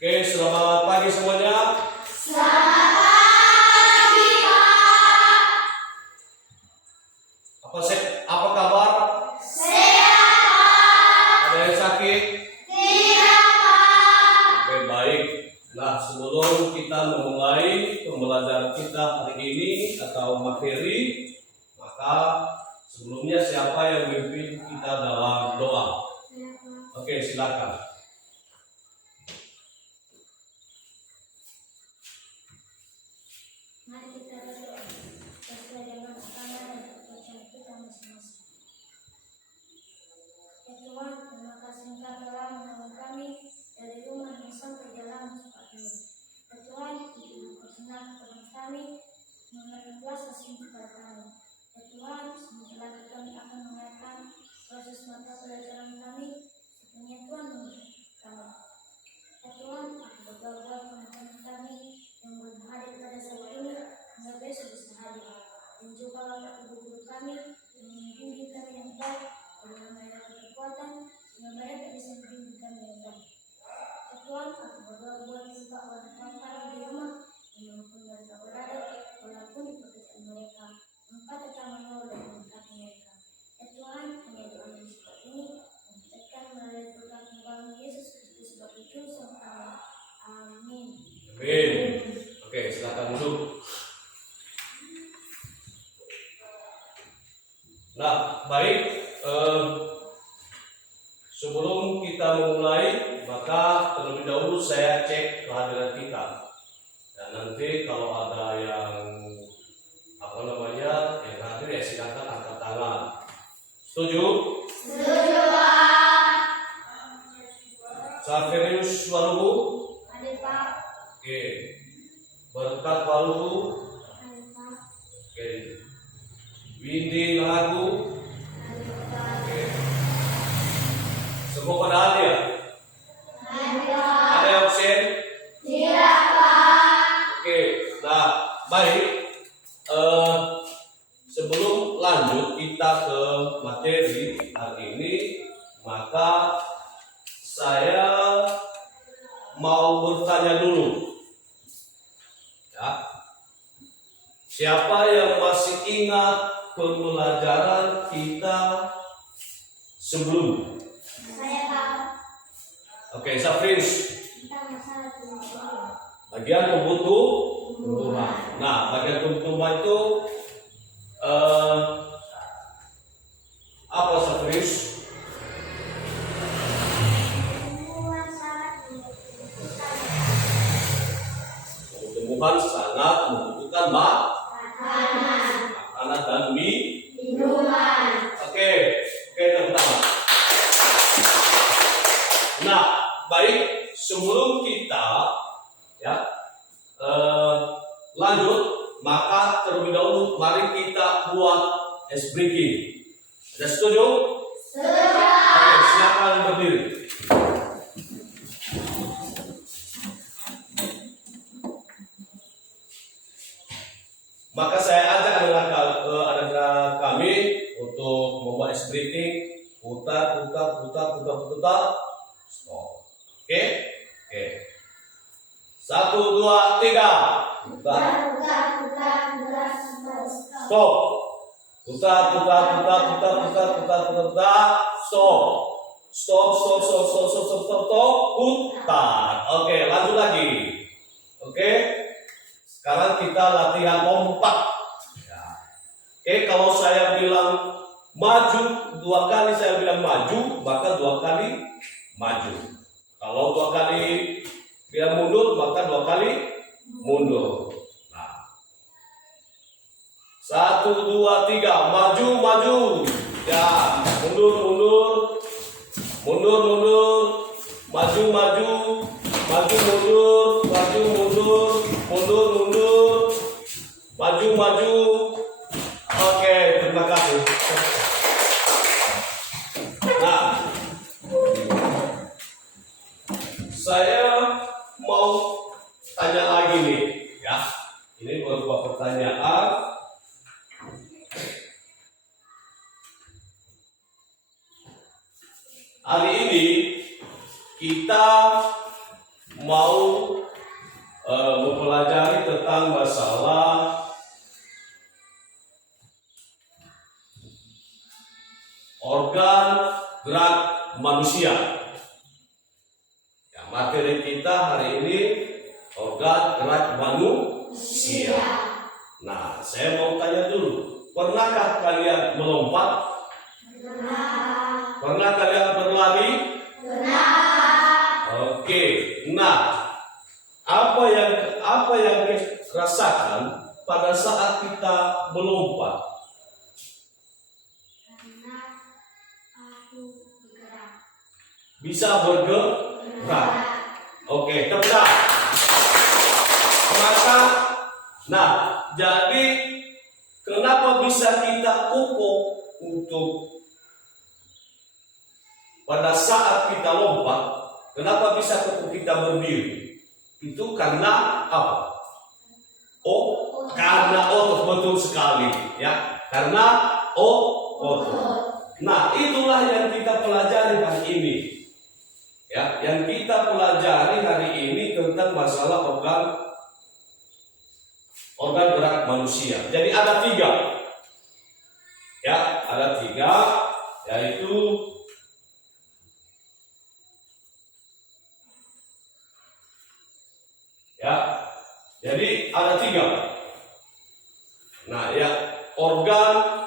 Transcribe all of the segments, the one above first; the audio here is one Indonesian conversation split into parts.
Oke, selamat pagi semuanya. Selamat pagi, Pak. Apa kabar? Sehat, Pak. Ada yang sakit? Tidak, Pak. Oke, baik. Nah, sebelum kita memulai pembelajaran kita hari ini atau materi, maka sebelumnya siapa yang memimpin kita dalam doa? Oke, silakan. Mari kita berdoa sesuai dengan agama dan kepercayaan kita masing-masing. Ya Tuhan, terima kasih Engkau telah menolong kami dari rumah yang sampai dalam tempat ini. Ya Tuhan, itu berkenan kepada kami memberikan kuasa singkat kepada kami. Ya Tuhan, sebentar lagi kami akan mengenalkan proses mata pelajaran kami. Sebenarnya Tuhan memberi kami. Ya Tuhan, aku berdoa buat teman-teman kami yang belum hadir pada saat ini, hingga besok bisa hadir. Dan juga Bapak Ibu guru kami yang membimbing kami yang baik, dengan mereka kekuatan, sehingga mereka bisa membimbing kami yang baik. Ya Tuhan, aku berdoa buat juga orang-orang kami di rumah, yang maupun mereka berada, walaupun di pekerjaan mereka, Engkau tetap menolong dan memberkati mereka. Ya Tuhan, hanya doa yang seperti ini, mengucapkan melalui berkat Tuhan Yesus Kristus sebagai Juru Selamat kami. Amin. Amin. Oke, silakan duduk. Nah, baik. Sebelum kita memulai, maka terlebih dahulu saya cek kehadiran kita. Dan nanti kalau ada yang yang hadir ya silakan angkat tangan. Setuju? Setuju, Pak. Saverius Waluhu. Hadir, Pak. Oke. Berkat Waluhu. Hadir, Pak. Oke. Windy Lagu. Hadir, Pak. Oke. Semua pada hadir ya? Hadir, Pak. Ada yang absen? Tidak, Pak. Oke. Nah, baik. Sebelum lanjut kita ke materi hari ini, maka saya mau bertanya dulu. Ya. Siapa yang masih ingat pembelajaran kita sebelumnya? Saya tahu. Oke, Safris. Kita masalah tumbuh. Bagian tumbuh-tumbuhan. Nah, bagian tumbuh-tumbuhan itu apa, Safris? Tumbuhan sangat membutuhkan Tumbuhan sangat membutuhkan makanan dan minuman. Oke, tepuk tangan. Nah, baik, sebelum kita lanjut, maka terlebih dahulu mari kita buat ice breaking. Sudah setuju? Setuju. Oke, silakan berdiri. Maka saya ajak anak-anak kami untuk membuat ice breaking. Putar. Stop. Oke. 1, 2, 3. Putar. Stop. Putar. Stop. Putar. Oke, lanjut lagi. Oke. Sekarang kita latihan lompat. Ya. Oke, kalau saya bilang maju 2 kali, saya bilang maju, maka 2 kali maju. Kalau 2 kali bilang mundur, maka 2 kali mundur. Nah. 1, 2, 3, maju. Ya, mundur. Maju, mundur. Maju. Oke, terima kasih. Nah, saya mau tanya lagi nih, ya. Ini beberapa pertanyaan. Hari ini kita mau mempelajari tentang masalah organ gerak manusia. Ya, materi kita hari ini organ gerak manusia. Nah, saya mau tanya dulu, pernahkah kalian melompat? Pernah kalian berlari? Oke. Nah, apa yang kita rasakan pada saat kita melompat? Bisa bergerak. Oke, tepat. Nah, jadi kenapa bisa kita kokoh untuk pada saat kita lompat? Kenapa bisa kokoh kita berdiri? Itu karena apa? Karena otot, betul sekali, ya. Karena otot. Nah, itulah yang kita pelajari hari ini. Ya, yang kita pelajari hari ini tentang masalah organ gerak manusia. Jadi ada 3. Ya, ada 3, yaitu ya. Jadi ada 3. Nah, ya, organ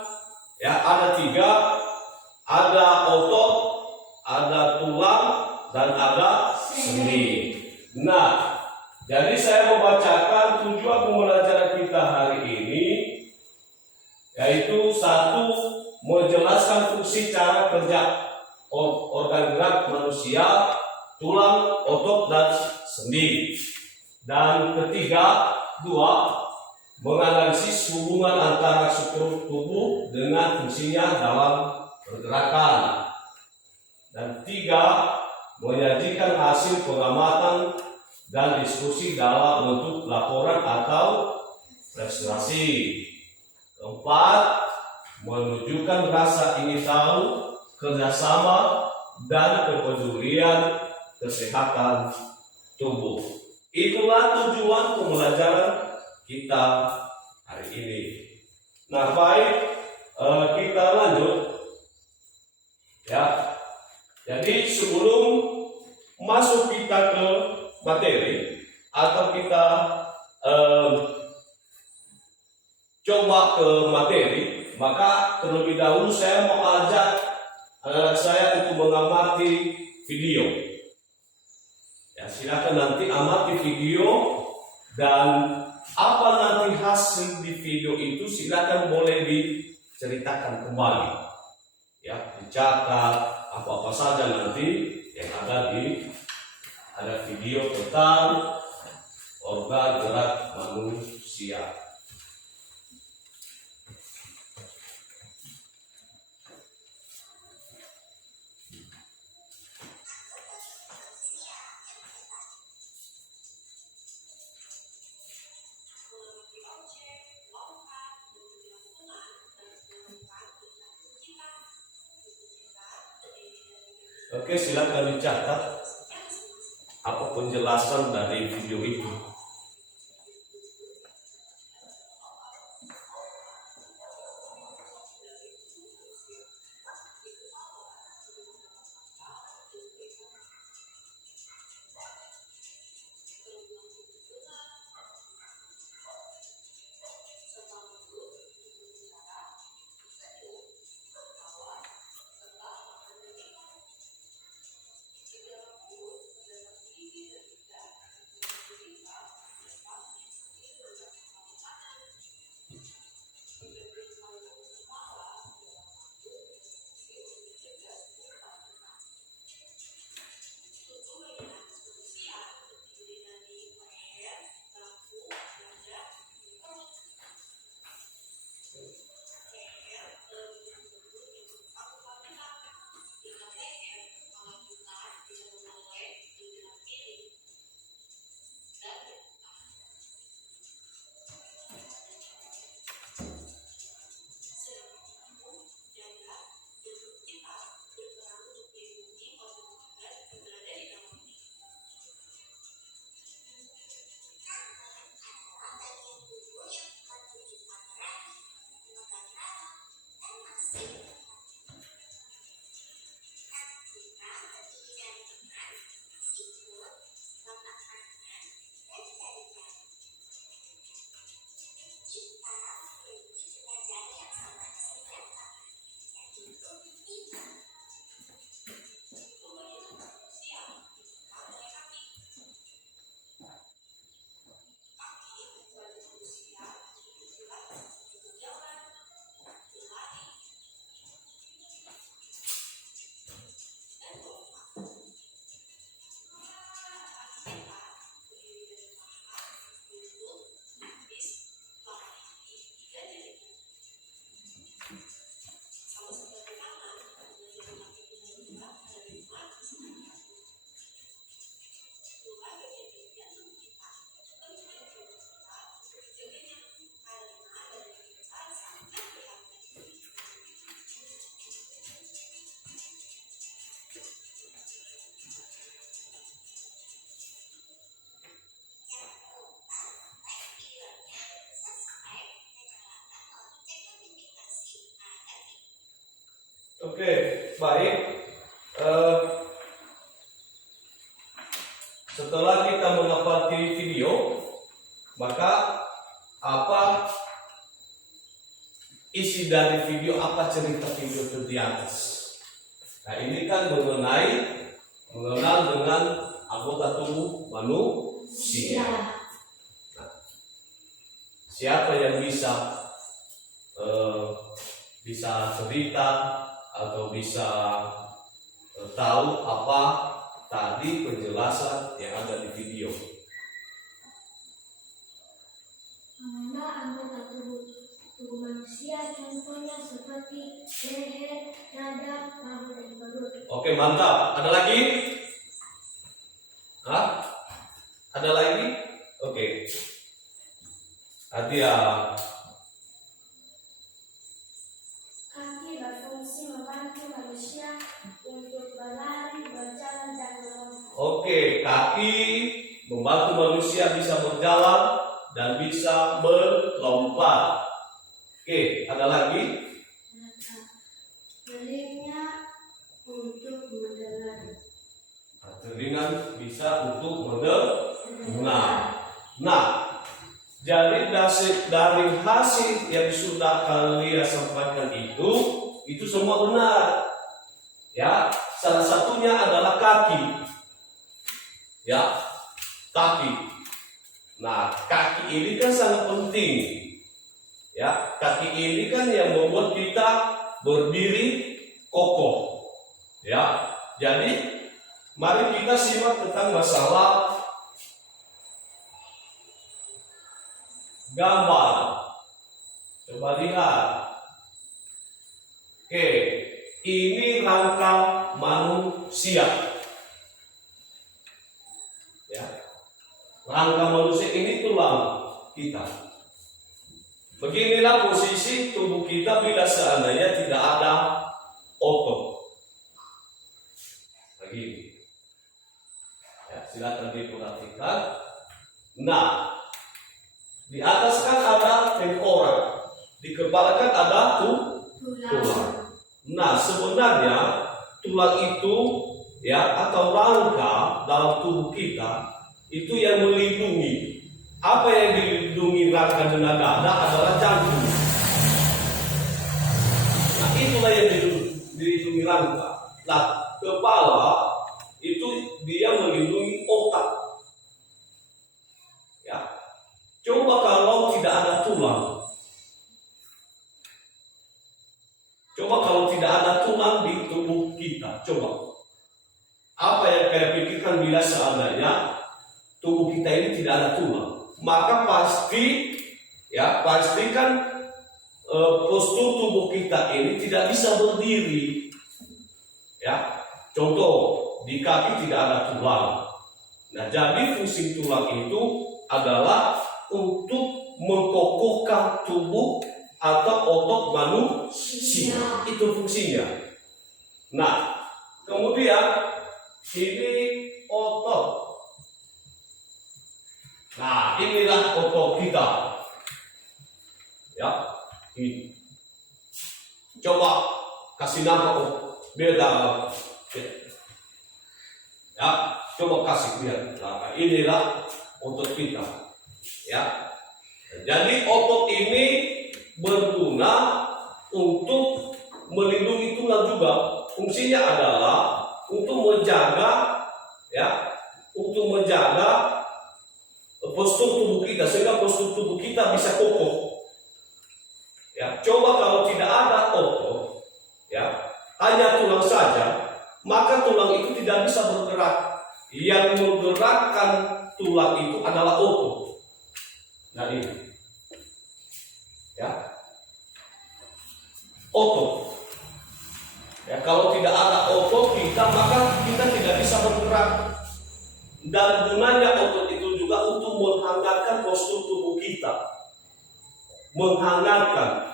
ya ada 3, ada otot, ada tulang, dan ada sendi. Nah, jadi saya membacakan tujuan pembelajaran kita hari ini, yaitu 1, menjelaskan fungsi cara kerja organ gerak manusia, tulang, otot, dan sendi. Dan ketiga, 2, menganalisis hubungan antara struktur tubuh dengan fungsinya dalam pergerakan. Dan 3, menyajikan hasil pengamatan dan diskusi dalam bentuk laporan atau prestasi. 4, menunjukkan rasa ingin tahu, kerjasama, dan kepedulian kesehatan tubuh. Itulah tujuan pembelajaran kita hari ini. Nah, baik, kita lanjut. Ya, jadi sebelum masuk kita ke materi atau kita coba ke materi, maka terlebih dahulu saya mau ajak saya untuk mengamati video. Ya, silakan nanti amati video, dan apa nanti hasil di video itu silakan boleh diceritakan kembali. Ya, dicatat apa-apa saja nanti yang ada video tentang organ gerak manusia. Oke, silakan dicatat apa penjelasan dari video itu. Oke, baik. Setelah kita mengamati video, maka apa isi dari video, apa cerita video itu di atas. Nah, ini kan mengenal dengan anggota tubuh manusia. Nah, siapa yang bisa cerita atau bisa tahu apa tadi penjelasan yang ada di video? Mengenal anggota tubuh manusia, contohnya seperti leher, dada, bahu, dan perut. Oke, mantap. Ada lagi? Hah? Ada lagi? Oke. Nanti ya. Kaki berfungsi membantu manusia untuk berlari, berjalan, dan melompat. Oke, kaki membantu manusia bisa berjalan dan bisa melompat. Oke, ada lagi? Telinga untuk mendengar. Telinga bisa untuk mendengar. Nah, jadi dari hasil yang sudah kalian sampaikan itu semua benar. Ya, salah satunya adalah kaki. Ya, kaki. Nah, kaki ini kan sangat penting. Ya, kaki ini kan yang membuat kita berdiri kokoh. Ya, jadi mari kita simak tentang masalah gambar. Coba lihat. Oke, ini rangka manusia. Ya, rangka manusia ini tulang kita. Beginilah posisi tubuh kita bila seandainya tidak ada otot. Begini. Ya, silakan diperhatikan. Nah, di atas kan ada tengkorak, di kepala kan ada tulang. Nah, sebenarnya tulang itu ya atau rangka dalam tubuh kita itu yang melindungi. Apa yang dilindungi rangka dengan dada adalah jantung. Nah, itulah yang dilindungi rangka. Nah, kepala itu dia melindungi otak. Ya. Coba kalau tidak ada tulang. Coba kalau tidak ada tulang di tubuh kita. Coba. Apa yang kalian pikirkan bila seandainya tubuh kita ini tidak ada tulang? Maka pastikan postur tubuh kita ini tidak bisa berdiri. Ya, contoh di kaki tidak ada tulang. Nah, jadi fungsi tulang itu adalah untuk mengkokohkan tubuh atau otot manusia. Itu fungsinya. Nah, kemudian ini otot. Nah, inilah otot kita. Ya, ini. Coba kasih nama beda. Ya, coba kasih lihat. Nah, inilah otot kita. Ya, jadi otot ini berguna untuk melindungi tulang juga. Fungsinya adalah untuk menjaga, ya, untuk menjaga postur tubuh kita sehingga postur tubuh kita bisa kokoh. Ya, coba kalau tidak ada otot, ya, hanya tulang saja, maka tulang itu tidak bisa bergerak. Yang menggerakkan tulang itu adalah otot. Nah, ini, ya, otot. Ya, kalau tidak ada otot kita, maka kita tidak bisa bergerak. Dan gunanya otot itu juga untuk menghangatkan postur tubuh kita, menghangatkan.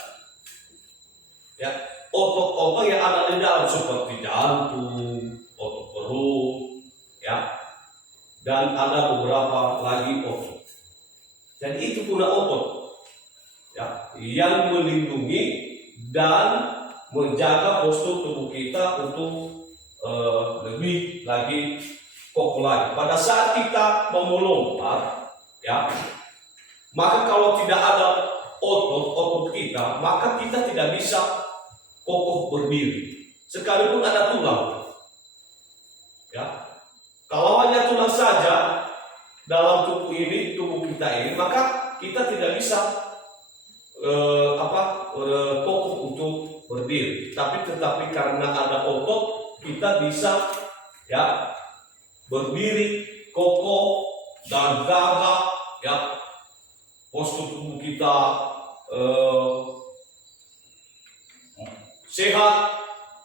Ya, otot-otot yang ada di dalam seperti jantung, otot perut, ya, dan ada beberapa lagi otot. Jadi itu guna otot, ya, yang melindungi dan menjaga postur tubuh kita untuk lebih lagi kokoh lagi. Pada saat kita mau melompat, ya, maka kalau tidak ada otot kita, maka kita tidak bisa kokoh berdiri. Sekalipun ada tulang, ya, kalau hanya tulang saja dalam tubuh kita ini, maka kita tidak bisa kokoh untuk berdiri. Tetapi karena ada otot, kita bisa, ya, berdiri kokoh dan gagah, ya, postur tubuh kita sehat,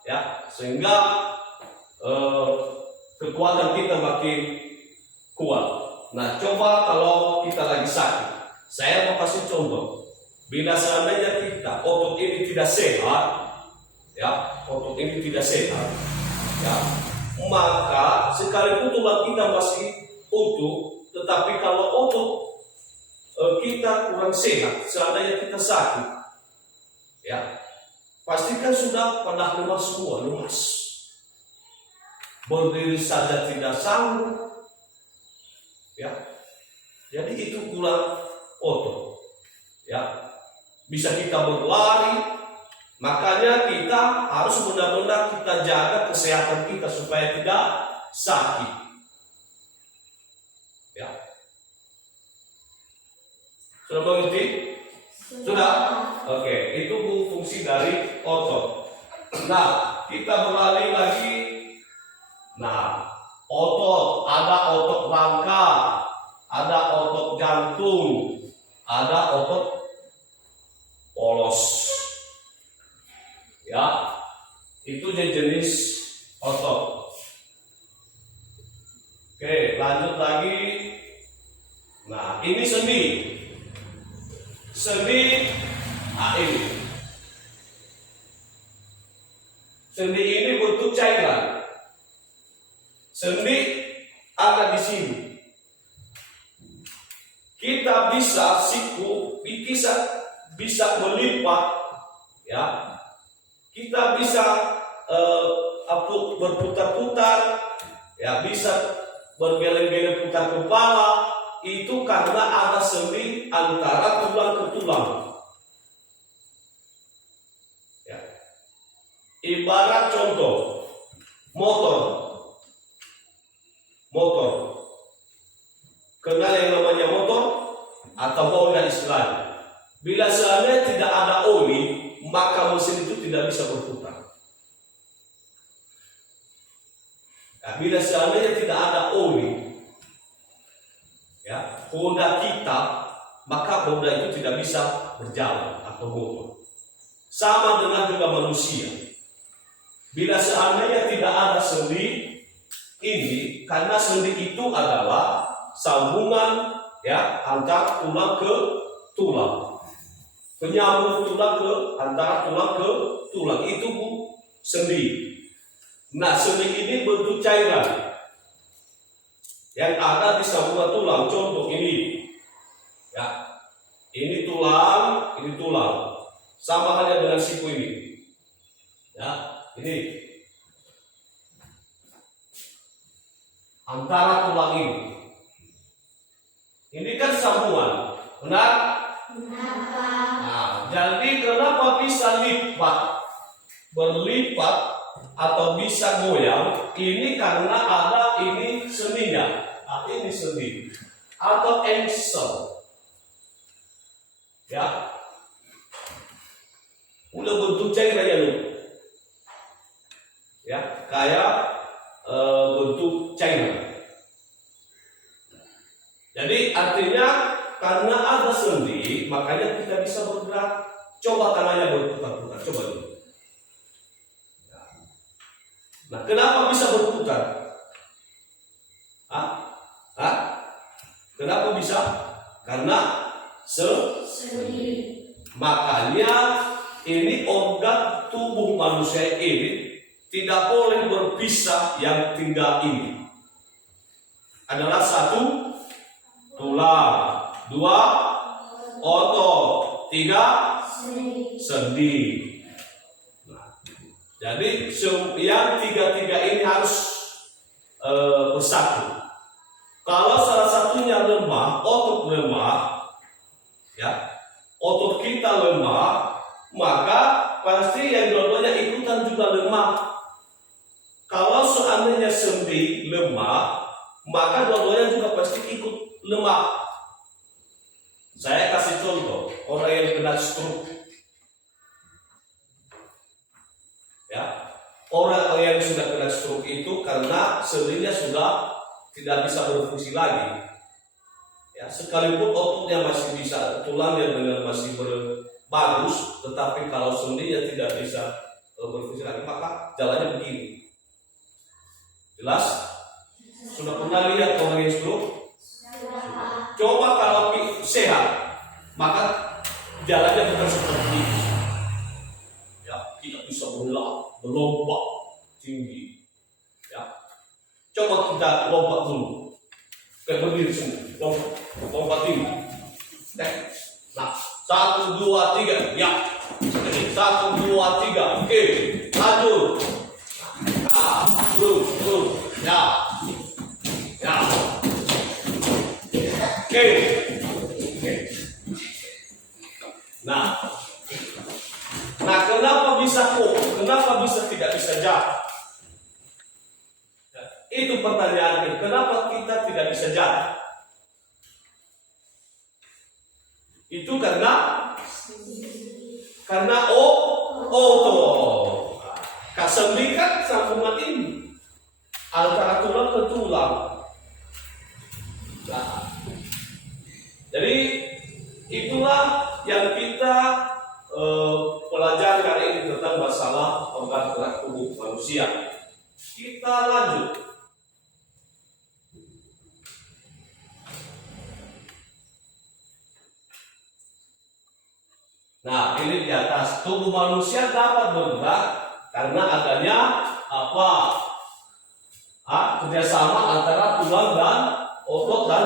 ya, sehingga kekuatan kita makin kuat. Nah, coba kalau kita lagi sakit, saya mau kasih contoh. Bila seandainya kita otot ini tidak sehat, ya, otot ini tidak sehat, ya, maka sekalipun tulang kita masih utuh, tetapi kalau otot kita kurang sehat, seandainya kita sakit, ya, pastikan sudah pada lemas semua, lemas. Berdiri saja tidak sanggup, ya. Jadi itu kurang otot, ya. Bisa kita berlari, makanya kita harus benar-benar kita jaga kesehatan kita supaya tidak sakit, ya. Sudah mengerti? Sudah? Oke, itu fungsi dari otot. Nah, kita beralih lagi. Nah, otot, ada otot rangka, ada otot jantung, ada otot polos, ya, itu jenis otot. Oke, lanjut lagi. Nah, ini sendi. Nah, ini sendi ini bentuk cairan. Sendi ada di sini. Kita bisa siku, bisa melipat, ya. Kita bisa berputar-putar, ya, bisa bergeleng-geleng putar kepala. Itu karena ada sendi antara tulang ke tulang, ya. Ibarat contoh motor. Kenal yang namanya motor atau Honda istilahnya. Bila seandainya tidak ada oli, maka mesin itu tidak bisa berputar. Nah, bila seandainya tidak ada oli, ya, Honda kita, maka Honda itu tidak bisa berjalan atau motor. Sama dengan juga manusia. Bila seandainya tidak ada sendi ini, karena sendi itu adalah sambungan, ya, antara tulang ke tulang, penyambung tulang ke antara tulang ke tulang, itu sendi. Nah, sendi ini bentuk cairan yang ada di sambungan tulang. Contoh ini, ya, ini tulang, sama halnya dengan siku ini, ya, ini antara tulang ini. Ini kan sambungan, benar? Nah, jadi kenapa bisa berlipat atau bisa goyang? Ini karena ada ini sendinya. Nah, ini sendi atau engsel, ya. Udah bentuk cairannya lu, ya, kayak bentuk cairan. Jadi artinya karena ada sendi, makanya kita bisa bergerak. Coba tangannya berputar-putar, coba dulu. Nah, kenapa bisa berputar? Kenapa bisa? Karena sendi. Makanya ini organ tubuh manusia ini tidak boleh berpisah. Yang tinggal ini adalah satu, tulang, dua, otot, tiga, sendi. Nah, Jadi yang tiga-tiga ini harus bersatu. Kalau salah satunya lemah, otot lemah, ya, otot kita lemah, maka pasti yang dua-duanya ikutan juga lemah. Kalau seandainya sendi lemah, maka dua-duanya juga pasti ikut lemah. Saya kasih contoh, orang yang kena stroke, ya, orang yang sudah kena stroke itu karena sendinya sudah tidak bisa berfungsi lagi. Ya, sekalipun ototnya masih bisa, tulangnya dengan masih bagus, tetapi kalau sendinya tidak bisa berfungsi lagi, maka jalannya begini. Jelas? Sudah pernah lihat orang yang stroke? Coba kalau sehat, maka jalannya bukan seperti ini. Ya, tidak bisa melompat tinggi. Ya, coba kita lompat dulu. Berdiri sini, lompat tinggi. Nah, 1, 2, 3, ya. 1, 2, 3, oke, lanjut. Nah, terus, ya, ya. Oke. Nah, kenapa bisa kok? Kenapa bisa tidak bisa jalan? Itu pertanyaannya. Kenapa kita tidak bisa jalan? Itu karena otot. Sendi kan sambungan ini antara tulang ke tulang. Nah, jadi itulah yang kita pelajari hari ini tentang masalah organ gerak tubuh manusia. Kita lanjut. Nah, ini di atas tubuh manusia dapat bergerak karena adanya apa? Kerjasama antara tulang dan otot dan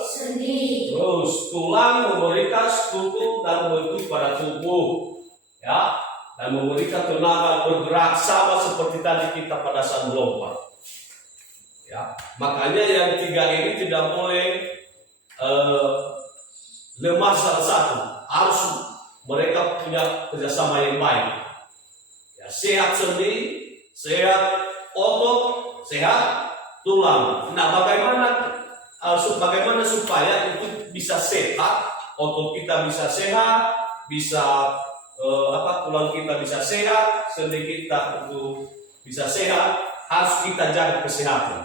sendi. Terus tulang memberikan struktur dan bentuk pada tubuh, ya, dan memberikan tenaga bergerak sama seperti tadi kita pada saat melompat. Ya, makanya yang tiga ini tidak boleh lemah salah satu. Harus mereka punya kerjasama yang baik. Ya, sehat sendi, sehat otot, sehat tulang. Nah, bagaimana supaya itu bisa sehat, otot kita bisa sehat, bisa tulang kita bisa sehat, sendi kita itu bisa sehat, harus kita jaga kesehatan.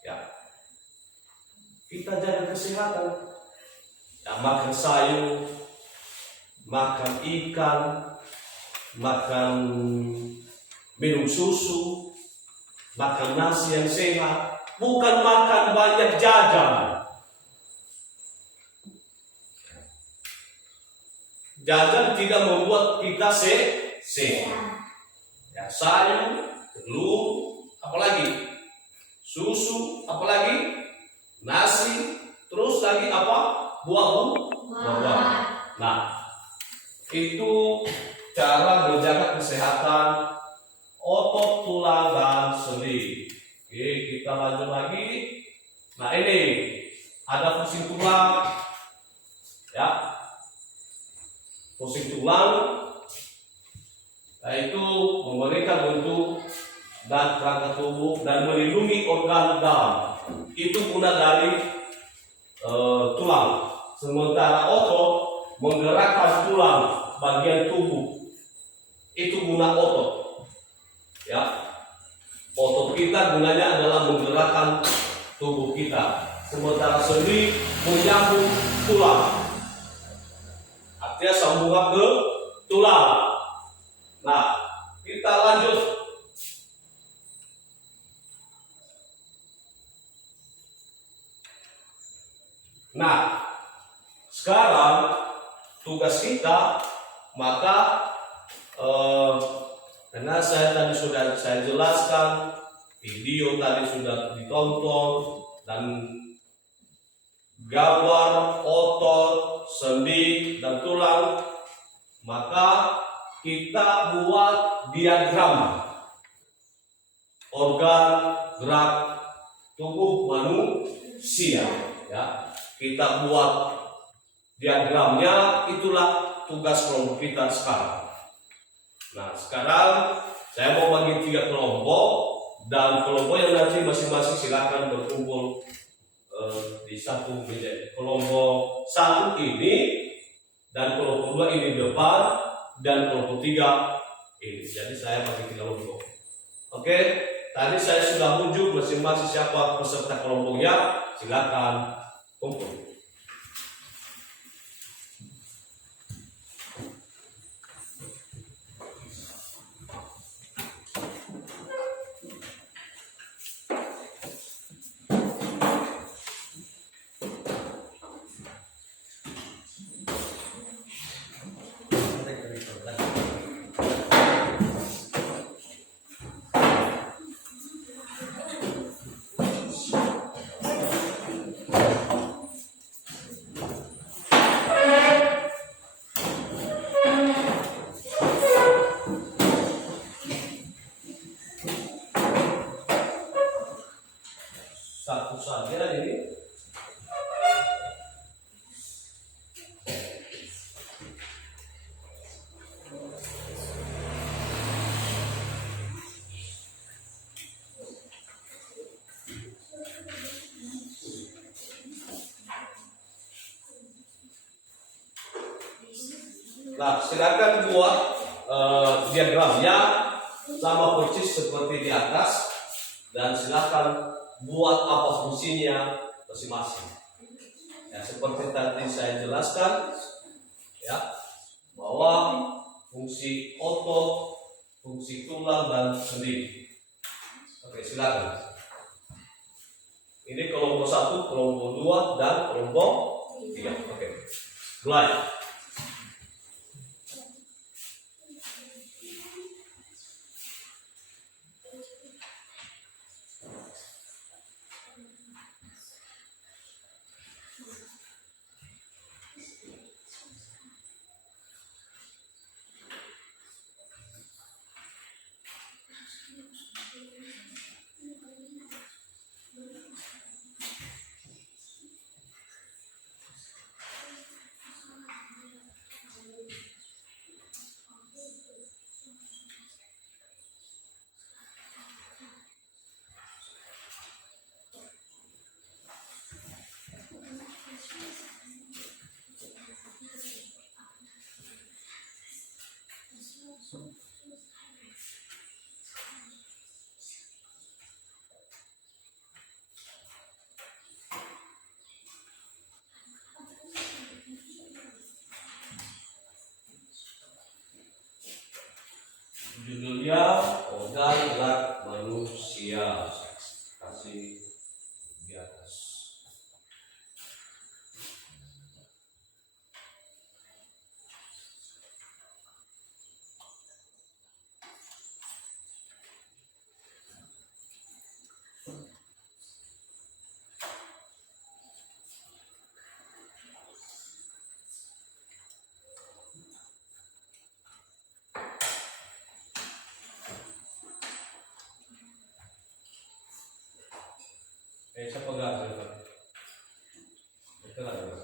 Ya, kita jaga kesehatan. Ya, makan sayur, makan ikan, minum susu, makan nasi yang sehat, bukan makan banyak jajan. Jajan tidak membuat kita sehat. Ya, sayur, telur, apalagi susu, apalagi nasi, terus lagi apa? Buah-buahan. Nah, itu cara menjaga kesehatan otot, tulang, dan sendi. Oke, kita lanjut lagi. Nah, ini ada fungsi tulang, ya, fungsi tulang, yaitu memberikan bentuk dan kerangka tubuh dan melindungi organ dalam. Itu guna dari tulang. Sementara otot menggerakkan tulang bagian tubuh. Itu guna otot. Ya, otot kita gunanya adalah menggerakkan tubuh kita. Sementara sendi menyambung tulang. Artinya sambungan ke tulang. Nah, kita lanjut. Nah, sekarang tugas kita, maka karena tadi sudah saya jelaskan, video tadi sudah ditonton, dan gambar otot, sendi, dan tulang, maka kita buat diagram organ gerak tubuh manusia. Ya, kita buat diagramnya, itulah tugas kelompok kita sekarang. Nah, sekarang saya mau bagi 3 kelompok, dan kelompok yang nanti masing-masing silakan berkumpul di satu meja. Kelompok 1 ini dan kelompok 2 ini depan, dan kelompok 3 ini. Jadi saya bagi 3 kelompok. Oke, tadi saya sudah tunjuk masing-masing siapa peserta kelompoknya, silakan kumpul. Satu saja ini. Nah, silakan buat diagramnya sama persis seperti di atas, dan silakan buat apa fungsinya masing-masing. Ya, seperti tadi saya jelaskan, ya, bahwa fungsi otot, fungsi tulang dan sendi. Oke, silakan. Ini kelompok 1, kelompok 2, dan kelompok 3. Oke, mulai. Judulnya organ gerak manusia. Kasih di atas. Saya pegang silakan. Pegang.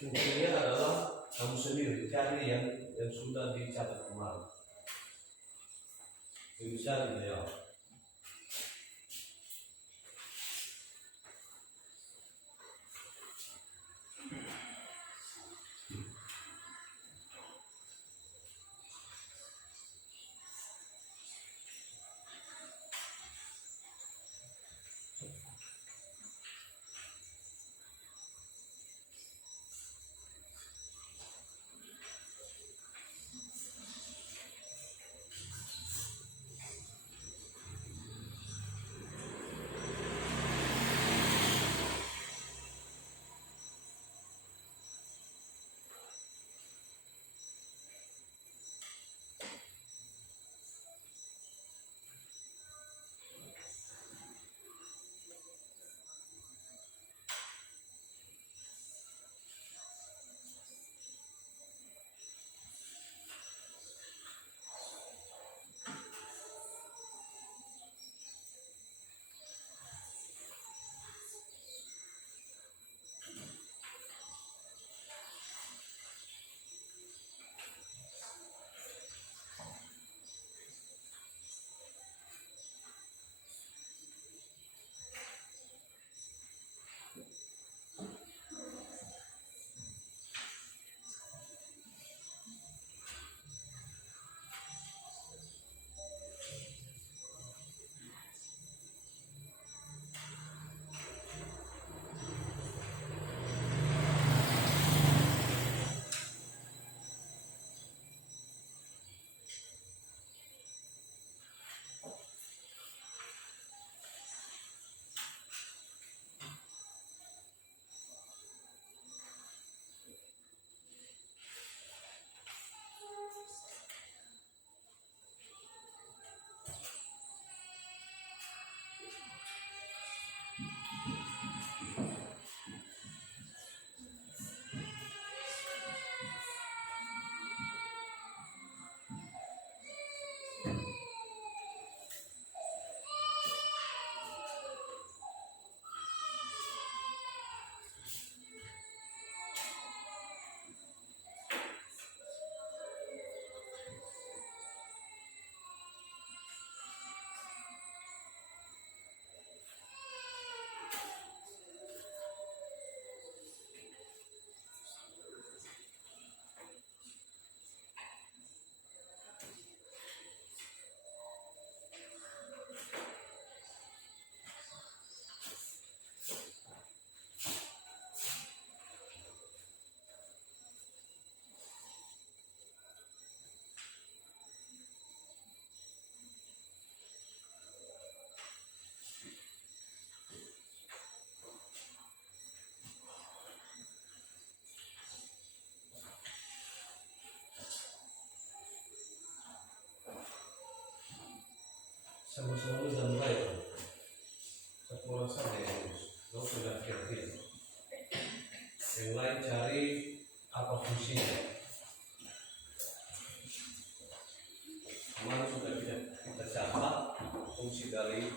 Fungsinya adalah kamu sendiri cari yang sudah dicatat kemarin. Bisa dijawab. Sama-sama dan baik. Satu orang saja yang lulus. Kau sudah kira-kira. Yang lain cari apa fungsinya. Kemarin sudah kita catat fungsi dari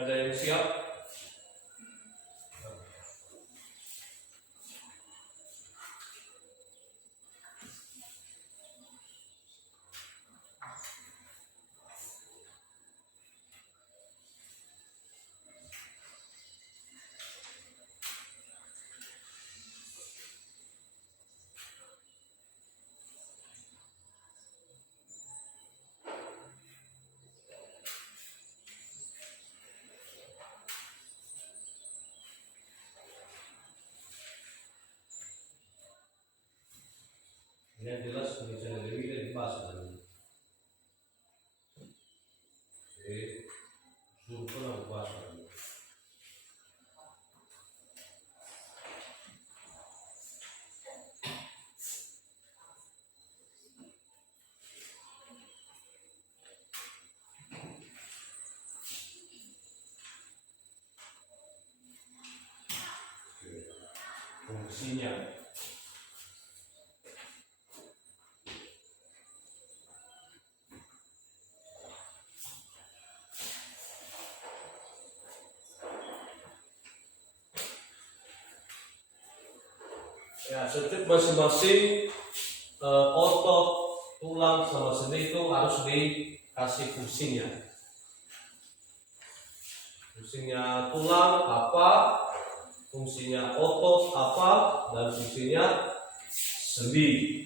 Ada yang siap? Ini yang jelas Indonesia Dewi kita dibahas tadi. Jadi suruh pernah bahas tadi. Fungsinya. Ya, setiap masing-masing otot, tulang sama sendi itu harus dikasih fungsinya. Fungsinya tulang apa, fungsinya otot apa, dan fungsinya sendi.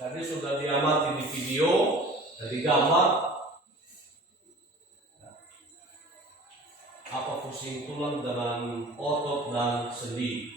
Tadi sudah diamati di video, dari gambar apa fungsi tulang dengan otot dan sendi.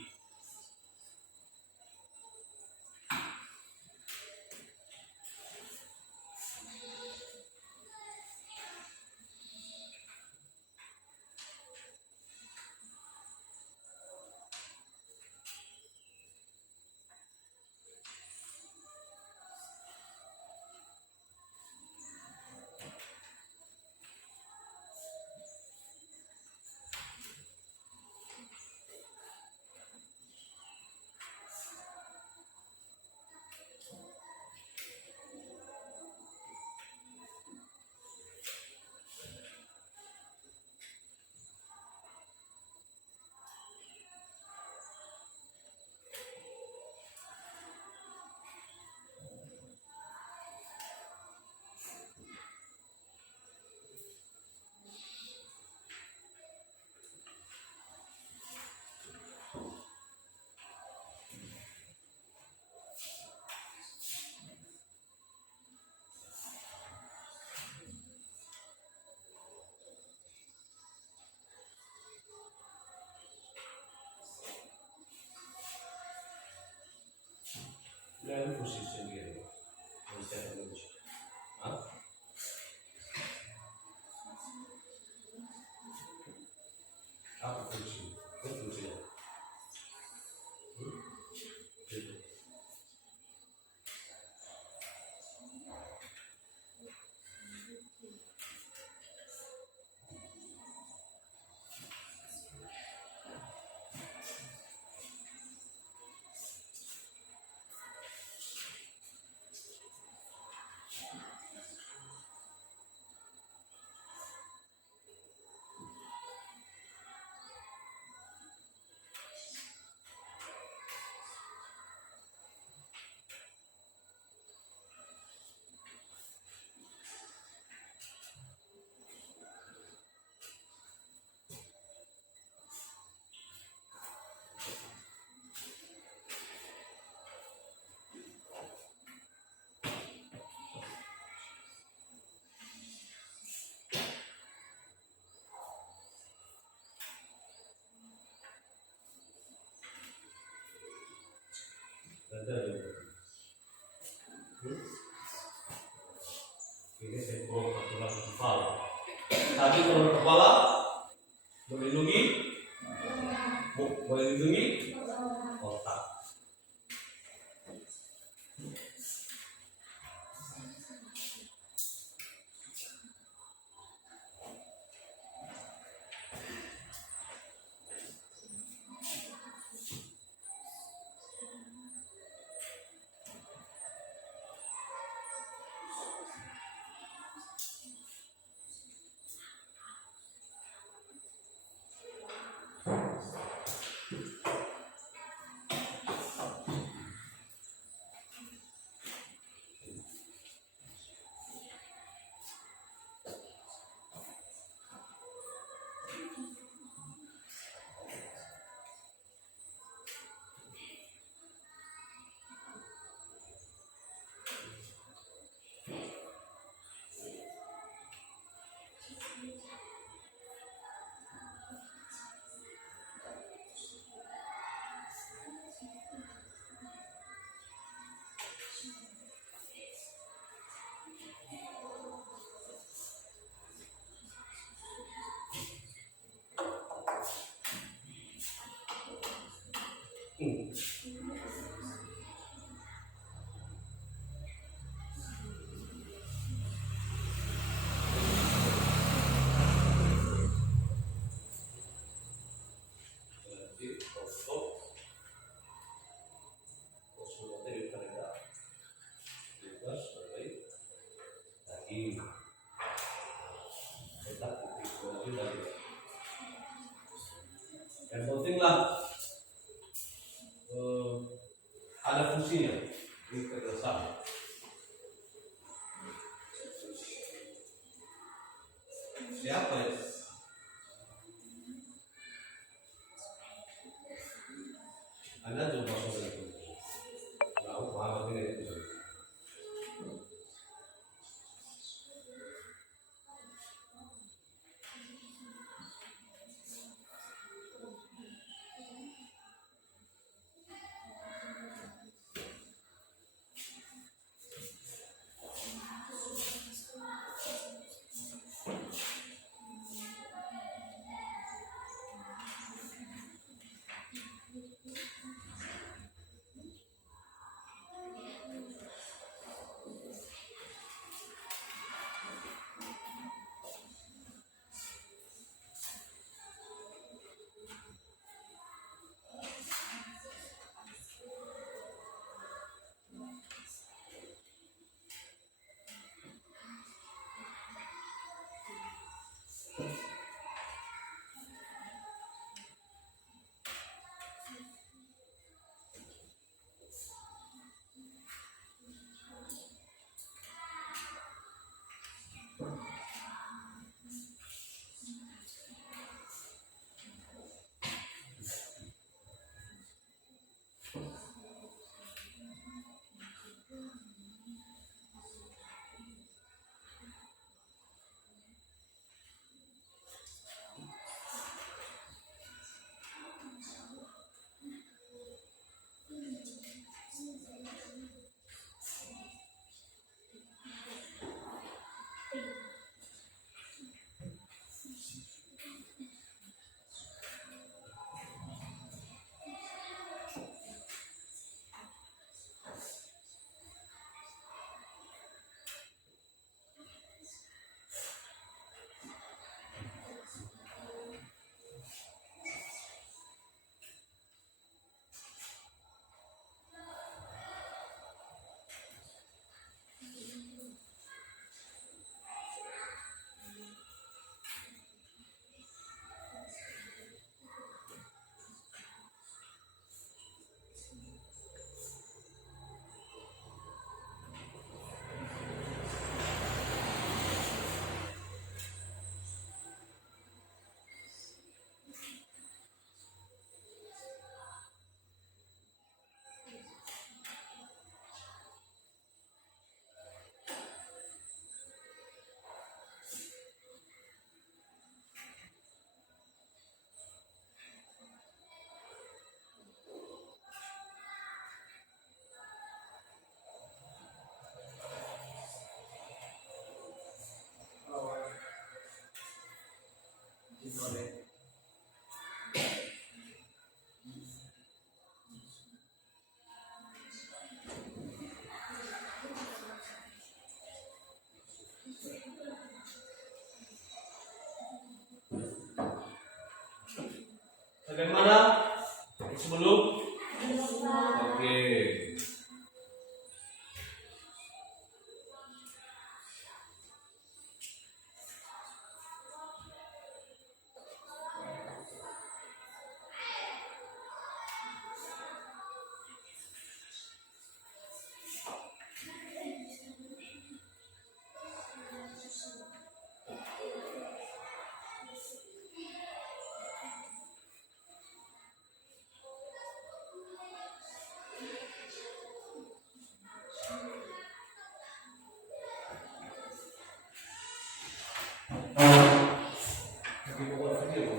Dan fungsi sendiri. Apa fungsi? Fungsinya. Ini sentrum tulang kepala. Tadi tulang kepala melindungi otak. kuncinya di ketersama. Siapa ya? Anda coba soal itu. Tahu apa ini? Bagaimana? Sebelum? Oke. Lagi buat video.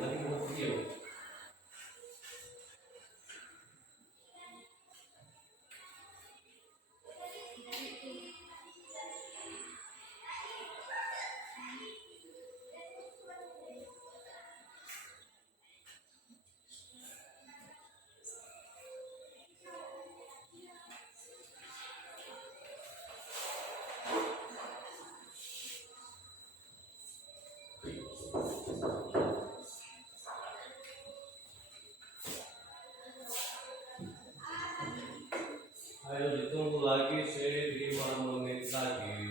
Ayo ditunggu lagi sih 5 menit lagi.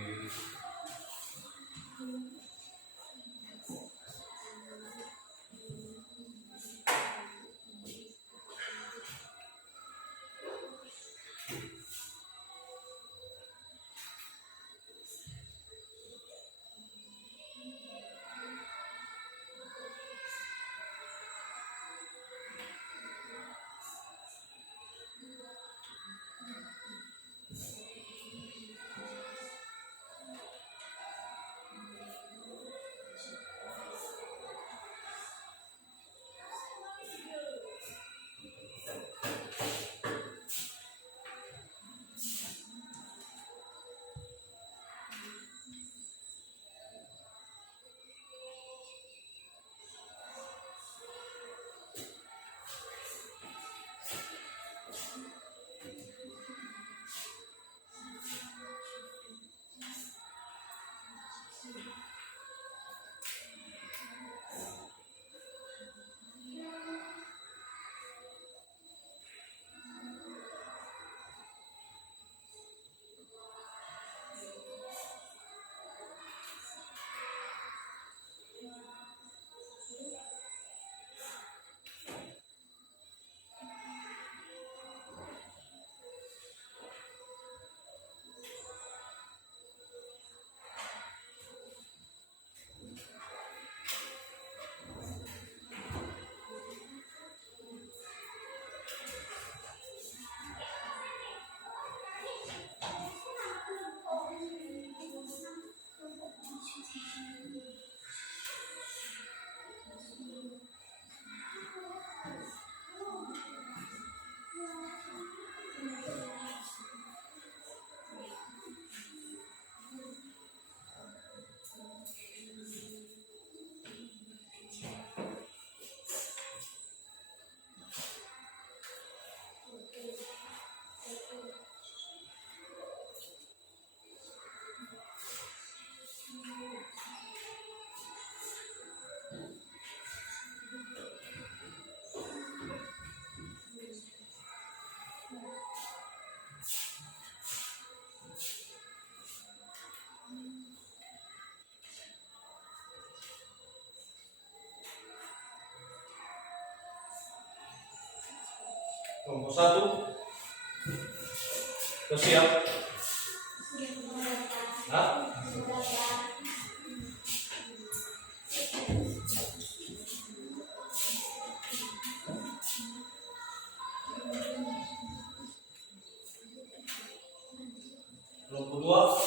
Kelompok 1. Siap? Hah? Kelompok 2,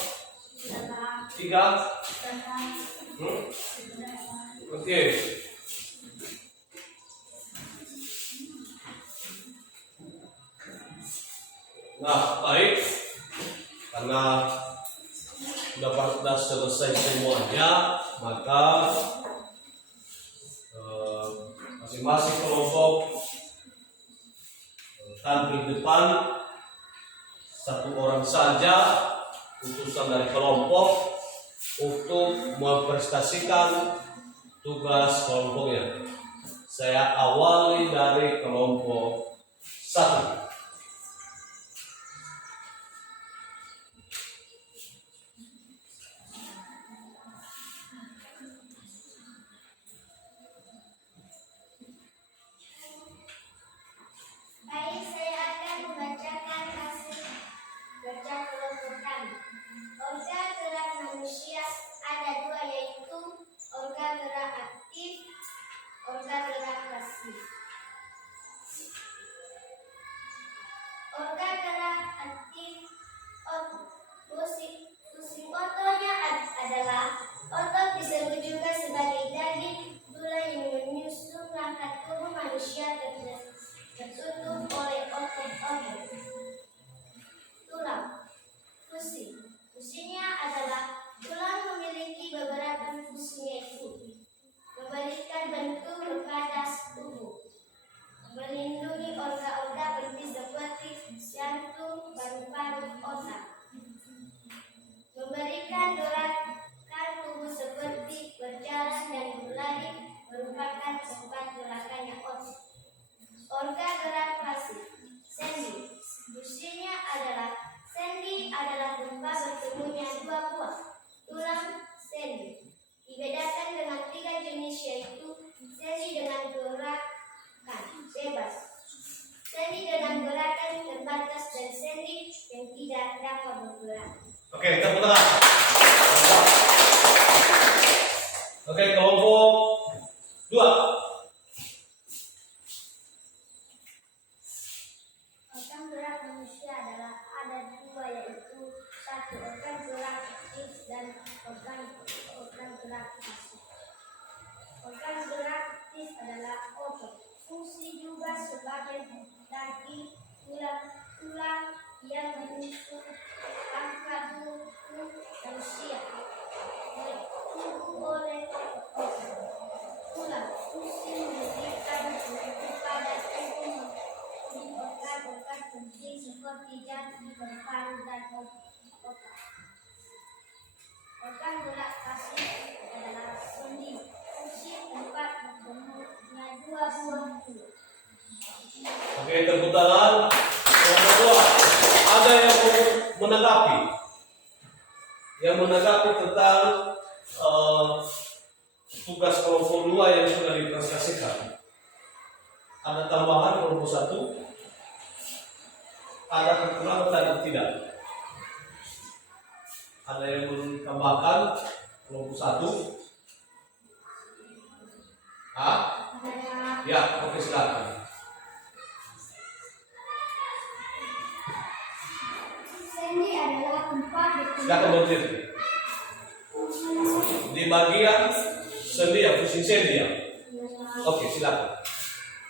3. Oke. Nah, baik. Karena sudah selesai semuanya, maka masing-masing kelompok tampil depan, satu orang saja utusan dari kelompok untuk mempresentasikan tugas kelompoknya. Saya awali dari kelompok 1. Baik, saya akan membacakan hasil kerja kelompok kami. Organ gerak manusia ada 2, yaitu organ gerak aktif, organ gerak pasif. Organ gerak aktif, fungsi otonya adalah otot disebut juga sebagai daging tulang yang menyusun rangka tubuh manusia tertutup oleh otot-otot. Tulang. Fungsinya adalah tulang memiliki beberapa fungsi, yaitu memberikan bentuk kepada tubuh, melindungi organ-organ penting seperti jantung, paru-paru, otak, memberikan gerakan tubuh seperti berjalan dan berlari, merupakan tempat gerakannya otot. Organ gerak pasif, sendi. Fungsinya adalah sendi adalah tempat bertemunya 2 buah tulang sendi. Dibedakan dengan 3 jenis, yaitu sendi dengan gerakan bebas, sendi dengan gerakan terbatas, dan sendi yang tidak dapat bergerak. Oke, tepuk tangan. Oke, kelompok 2. Organ gerak manusia adalah ada 2, yaitu 1 organ gerak aktif dan organ gerak pasif. Organ gerak aktif adalah otot. Fungsi juga sebagai daging tulang yang menyusun rangka tubuh manusia tertutup oleh otot. Tulang. Fungsi memberikan bentuk pada tubuh organ-organ penting seperti jantung, paru-paru, dan otak. Organ gerak pasif adalah sendi. Fungsi tempat bertemunya 2 buah tulang. Oke, tepuk tangan. Kelompok 2. Ada yang menanggapi? Yang menanggapi tentang tugas kelompok 2 yang sudah dipresentasikan. Ada tambahan kelompok 1? Ada kekurangan atau tidak? Ada yang menambahkan kelompok 1? Ya, oke, silakan. Sendi adalah tempat Silakan berdiri. Di bagian sendi ya, fungsi sendi ya. Oke, silakan.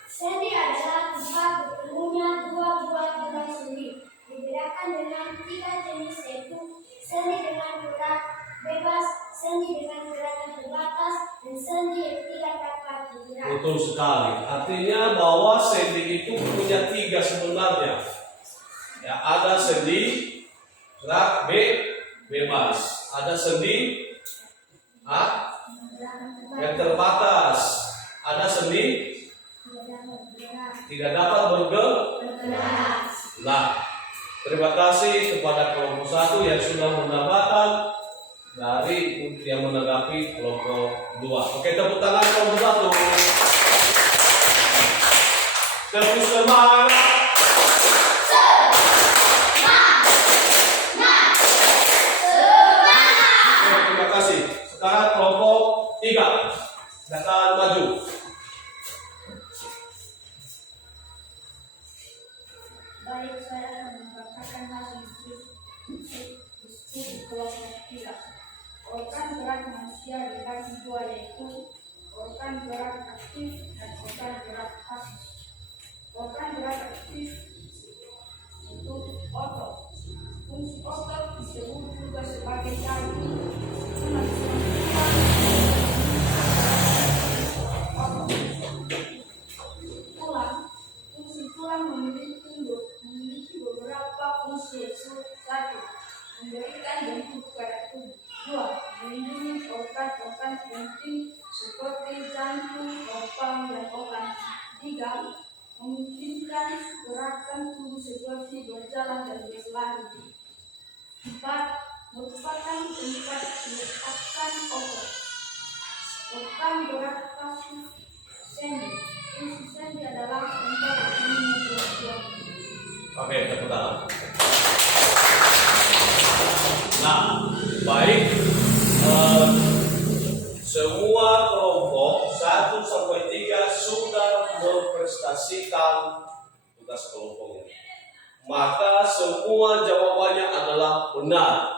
Sendi adalah tempat bertemunya 2 buah tulang sendi. Dibedakan dengan 3 jenis, yaitu sendi dengan gerak bebas, sendi dengan gerakan terbatas, dan sendi yang tidak dapat bergerak. Betul sekali. Artinya bahwa sendi itu punya 3 sebenarnya. Ya, ada sendi gerak bebas, ada sendi yang terbatas, ada sendi tidak dapat bergerak. Nah, terima kasih kepada kelompok 1 yang sudah menambahkan dari yang menanggapi kelompok 2. Oke, tepuk tangan kelompok 1. Tepuk semangat. kelompok 3. Organ gerak manusia dibagi dua, yaitu organ gerak aktif dan organ gerak pasif. Organ gerak aktif itu otot. Fungsi otot disebut juga sebagai jantung. Tulang. Fungsi tulang memiliki beberapa fungsi, yaitu 1. Memberikan bentuk pada tubuh. 2. Melindungi organ-organ penting seperti jantung, paru, dan otak. 3. Memungkinkan gerakan tubuh seperti berjalan dan berlari. 4. Merupakan tempat meletakkan otot. Organ gerak pasif sendi. Fungsi sendi adalah tempat bertemu buah-buah. Oke, tepuk tangan. Nah, baik. Semua kelompok 1 sampai 3 sudah memprestasikan tugas kelompoknya. Maka semua jawabannya adalah benar.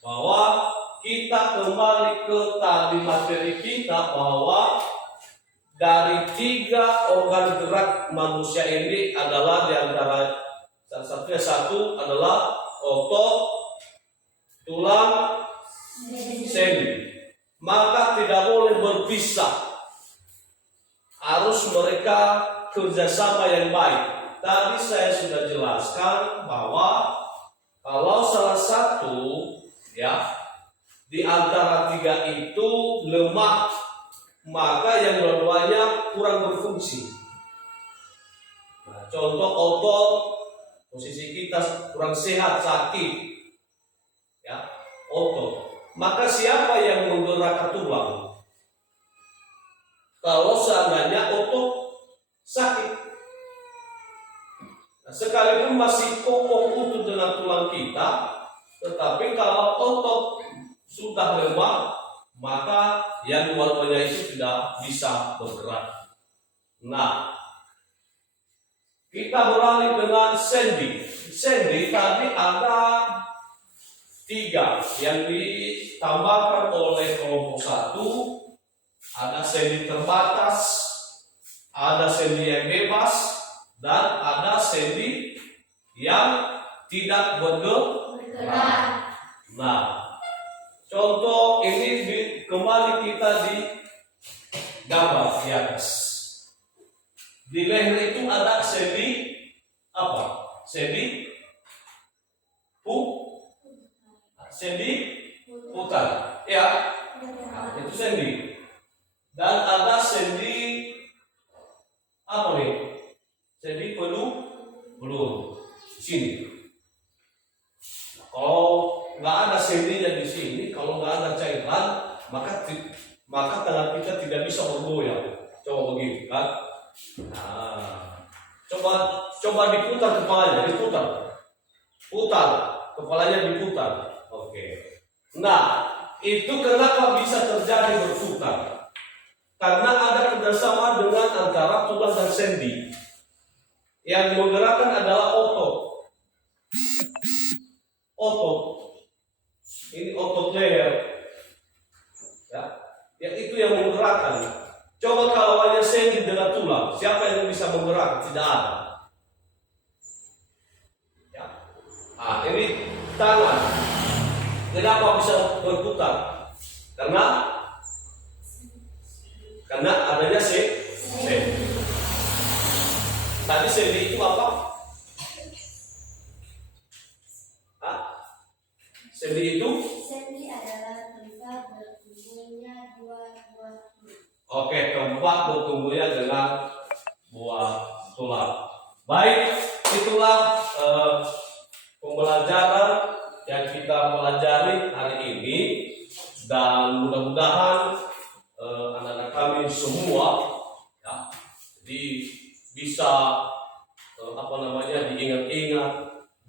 Bahwa kita kembali ke tadi materi kita bahwa dari 3 organ gerak manusia ini adalah diantara salah satunya 1 adalah otot, tulang, sendi. Maka tidak boleh berpisah. Harus mereka kerjasama yang baik. Tadi saya sudah jelaskan bahwa kalau salah satu di antara 3 itu lemah, maka yang dua-duanya kurang berfungsi. Nah, contoh otot, posisi kita kurang sehat, sakit, otot. Maka siapa yang menggerakkan tulang? Kalau seandainya otot sakit, nah, sekalipun masih kokoh utuh dengan tulang kita, tetapi kalau otot sudah lemah, maka yang dua-duanya itu tidak bisa bergerak. Nah, kita beralih dengan sendi. Sendi tadi ada 3 yang ditambahkan oleh kelompok 1. Ada sendi terbatas, ada sendi yang bebas, dan ada sendi yang tidak bergerak. Nah, contoh ini kembali kita di gambar di atas. Di leher itu ada sendi apa? Sendi putar, ya, nah, itu sendi. Dan ada sendi apa nih? Sendi pelur sini. Kalau nggak ada sendinya di sini, kalau nggak ada cairan, maka tangan kita tidak bisa bergoyang. Coba begini, kan? Nah, coba diputar kepalanya, putar kepalanya diputar. Oke. Nah, itu kenapa bisa terjadi berputar? Karena ada kerjasama dengan antara tulang dan sendi. Yang menggerakkan adalah otot. Ini otot leher. Ya, itu yang menggerakkan. Coba kalau hanya sendi dengan tulang, siapa yang bisa menggerakkan? Tidak ada. Ya. Nah, ini tangan. Kenapa bisa berputar? Karena adanya sendi. Tadi sendi itu apa? Sendi itu? Sendi adalah tempat bertumbuhnya buah-buah. Oke, tempat bertumbuhnya dengan buah tulang. Baik, itulah pembelajaran yang kita pelajari hari ini, dan mudah-mudahan anak-anak kami semua jadi bisa diingat-ingat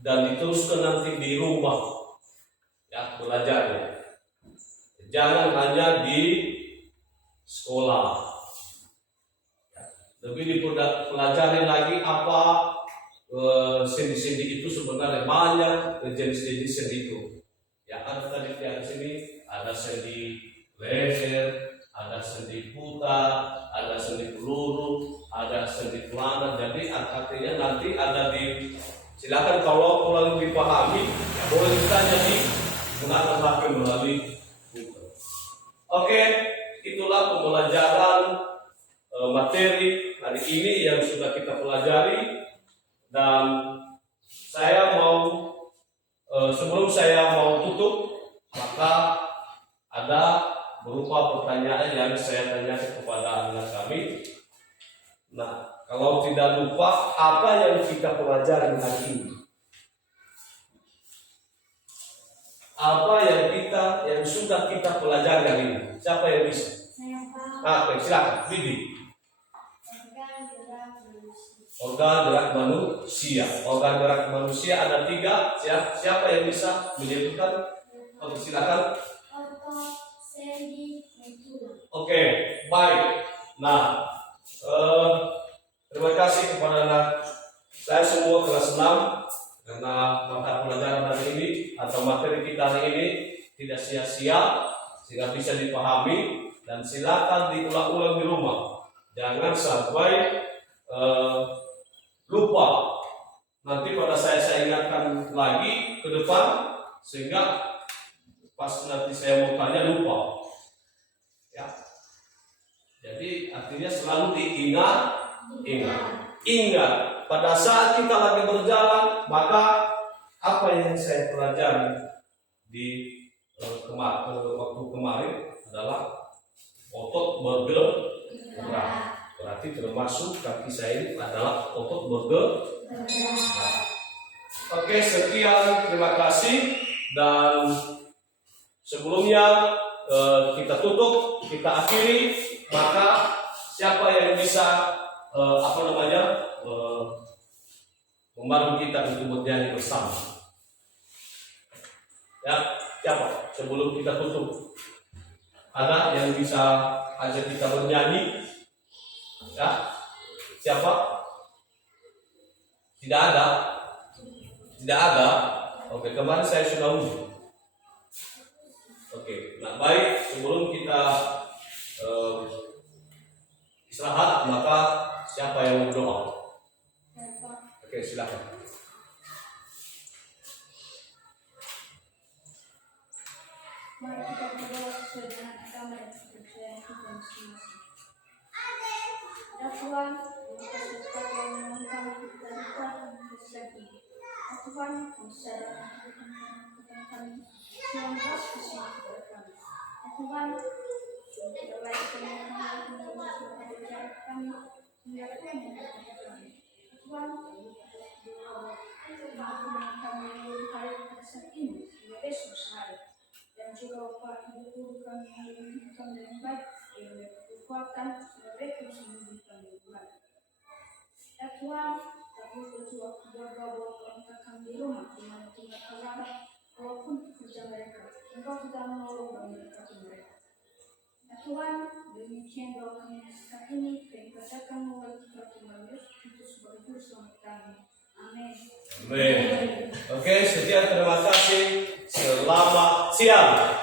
dan diteruskan nanti di rumah belajarnya. Jangan hanya di sekolah. Lebih dipelajari lagi apa sendi-sendi itu sebenarnya banyak jenis-jenis sendi itu. Ya ada tadi di sini ada sendi leher, ada sendi putar, ada sendi peluru, ada sendi pelana. Jadi artinya nanti ada di, silakan kalau kurang dipahami ya boleh kita jadi gunakan HP melalui Google. Oke, itulah pembelajaran materi hari ini yang sudah kita pelajari, dan saya mau sebelum saya mau tutup, maka ada berupa pertanyaan yang saya tanyakan kepada anak kami. Nah, kalau tidak lupa, apa yang kita pelajari hari ini? Apa yang sudah kita pelajari hari ini? Siapa yang bisa? Saya paham. Oke, silakan, Bibi. Organ gerak manusia. Organ gerak manusia ada 3. Siapa yang bisa menyebutkan? Oke, silakan. Otot, sendi, dan tulang. Oke, baik. Nah, terima kasih kepada anak saya semua kelas 6 karena mata pelajaran hari ini atau materi kita hari ini tidak sia-sia sehingga bisa dipahami, dan silakan diulang-ulang di rumah. Jangan sampai lupa. Nanti pada saya ingatkan lagi ke depan sehingga pas nanti saya mau tanya lupa. Ya. Jadi artinya selalu ingat pada saat kita lagi berjalan, maka apa yang saya pelajari di waktu kemarin adalah otot bergerak. Berarti termasuk kaki saya ini adalah otot bergerak. Oke, sekian, terima kasih, dan sebelumnya kita tutup, kita akhiri. Maka siapa yang bisa membantu kita untuk bernyanyi bersama? Ya, siapa? Sebelum kita tutup, ada yang bisa ajak kita bernyanyi? Ya, siapa? Tidak ada. Oke, kemarin saya sudah uji. Oke, nah baik, sebelum kita istirahat, maka siapa yang mau berdoa? Oke, silakan. Mari kita berdoa sesuai dengan agama dan kepercayaan kita masing-masing. Ya Tuhan, terima kasih sekali yang menolong kami dari Tuhan yang bersatu. Ya Tuhan, kami sadar kebutuhan kami, Tuhan kasih kepada kami. Ya Tuhan, tidak baik kami untuk mengajar kami, mengingatkan kami. Ya Tuhan, kami hari saat ini, hingga besok hari, dan juga upah hidup kami yang baik, kekuatan mereka sembuh kami buat. Ya Tuhan, kami berdoa keluarga orang kami di rumah, di mana tinggal keluarga, walaupun kerja mereka, Engkau sudah menolong dan memberkati mereka. Ya Tuhan, demikian doa kami saat ini, kami bacakan mulai Tuhan Yesus Kristus sebagai Juru Selamat kami. Amin. Amin. Oke, sekian, terima kasih. Selamat siang.